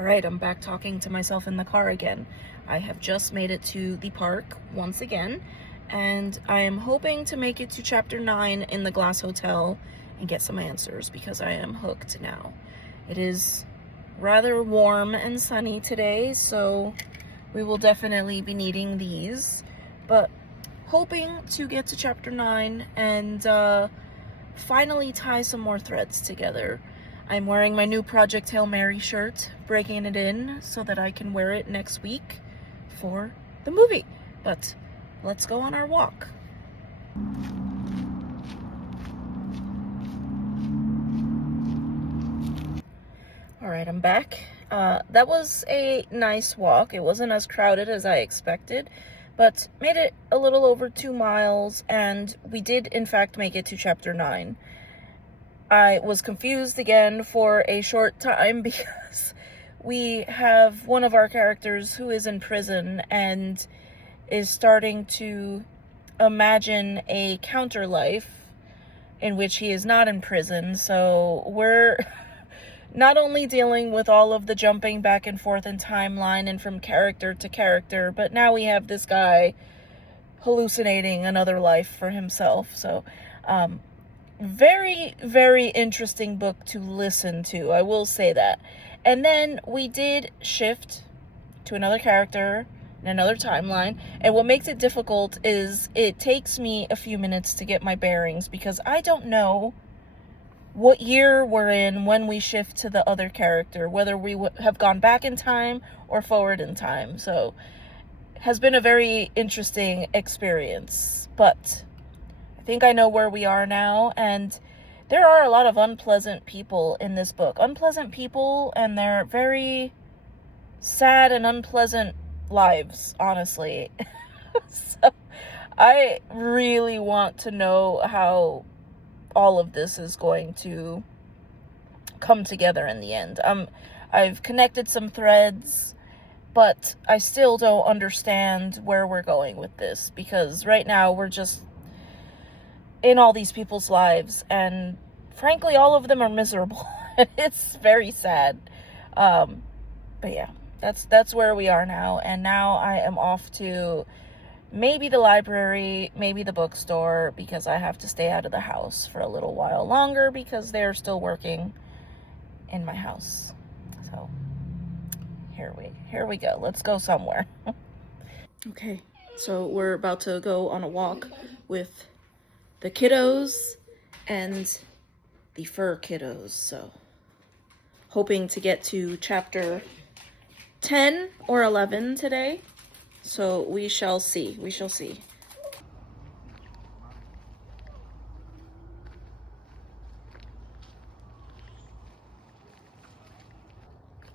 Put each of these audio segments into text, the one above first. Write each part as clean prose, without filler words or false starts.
Alright, I'm back talking to myself in the car again. I have just made it to the park once again, and I am hoping to make it to chapter 9 in the Glass Hotel and get some answers because I am hooked now. It is rather warm and sunny today, so we will definitely be needing these, but hoping to get to chapter 9 and finally tie some more threads together. I'm wearing my new Project Hail Mary shirt, breaking it in so that I can wear it next week for the movie. But let's go on our walk. Alright, I'm back. That was a nice walk. It wasn't as crowded as I expected, but made it a little over 2 miles, and we did in fact make it to chapter 9. I was confused again for a short time because we have one of our characters who is in prison and is starting to imagine a counter life in which he is not in prison. So we're not only dealing with all of the jumping back and forth in timeline and from character to character, but now we have this guy hallucinating another life for himself. So, very, very interesting book to listen to, I will say that. And then we did shift to another character in another timeline, and what makes it difficult is it takes me a few minutes to get my bearings because I don't know what year we're in when we shift to the other character, whether we have gone back in time or forward in time. So it has been a very interesting experience, but I think I know where we are now, and there are a lot of unpleasant people in this book. Unpleasant people, and they're very sad and unpleasant lives, honestly. So I really want to know how all of this is going to come together in the end. I've connected some threads, but I still don't understand where we're going with this, because right now we're just in all these people's lives, and frankly all of them are miserable. It's very sad, but yeah, that's where we are now. And now I am off to maybe the library, maybe the bookstore, because I have to stay out of the house for a little while longer because they're still working in my house. So here we go. Let's go somewhere. Okay, so we're about to go on a walk with the kiddos and the fur kiddos, so hoping to get to chapter 10 or 11 today, so we shall see. We shall see.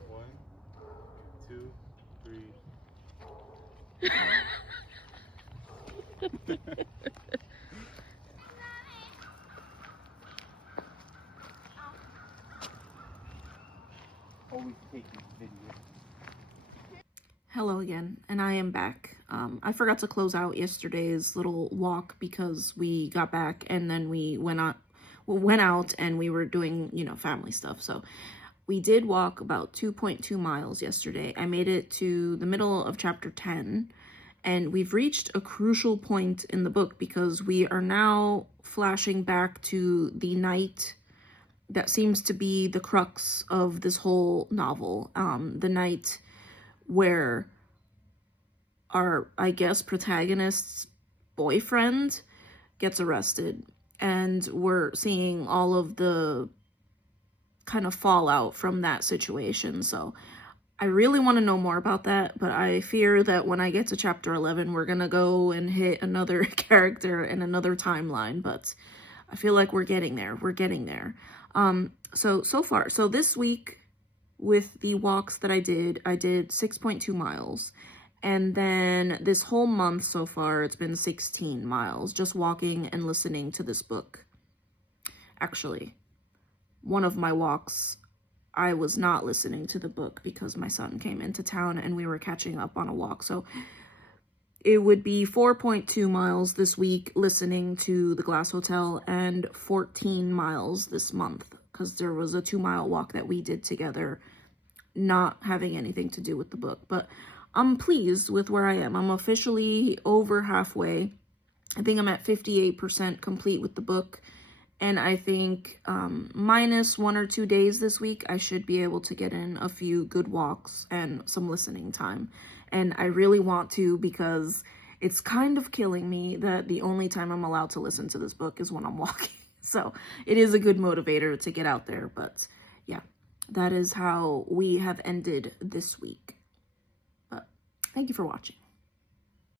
One, two, three. Always take this video. Hello again, and I am back. I forgot to close out yesterday's little walk because we got back and then we went out and we were doing, family stuff. So we did walk about 2.2 miles yesterday. I made it to the middle of chapter 10, and we've reached a crucial point in the book because we are now flashing back to the night that seems to be the crux of this whole novel. The night where our, I guess, protagonist's boyfriend gets arrested, and we're seeing all of the kind of fallout from that situation. So I really want to know more about that, but I fear that when I get to chapter 11, we're gonna go and hit another character and another timeline, but I feel like we're getting there. So far, so this week with the walks that I did 6.2 miles. And then this whole month so far, it's been 16 miles, just walking and listening to this book. Actually, one of my walks, I was not listening to the book because my son came into town and we were catching up on a walk. So it would be 4.2 miles this week listening to the Glass Hotel, and 14 miles this month because there was a 2-mile walk that we did together not having anything to do with the book. But I'm pleased with where I am. I'm officially over halfway. I think I'm at 58% complete with the book. And I think minus 1 or 2 days this week, I should be able to get in a few good walks and some listening time. And I really want to, because it's kind of killing me that the only time I'm allowed to listen to this book is when I'm walking. So it is a good motivator to get out there. But yeah, that is how we have ended this week. But thank you for watching.